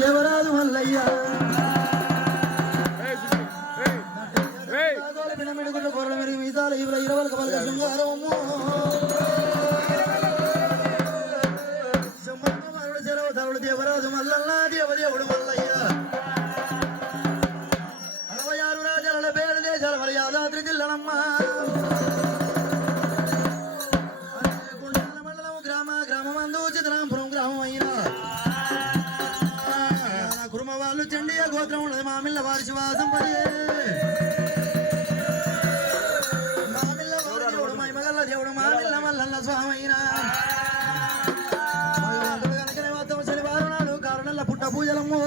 దేవరాజు మల్లయ్య కొరల మీరు మీసాల ఇవల ఇరవలకు పలక శృంగారము సెలవు దేవరాజు మల్లన్న దేవదేవుడు మల్లయ్య 66 రాజాల పేరు దేశాల మరి యాదాద్రి జిల్లనమ్మ మండలం గ్రామమందు చిత్రాంపురం గ్రామం అయిన కుర్మ వాళ్ళు చండీయ గోత్రం ఉన్నది మామిళ్ళ వారి శివ సంపదే మామిళ్ళ వారి దేవుడు మహిమగల్ల దేవుడు మామిళ్ళ మల్లన్న స్వామైనా శనివారం నాడు కారణల్ల పుట్ట పూజలమ్ము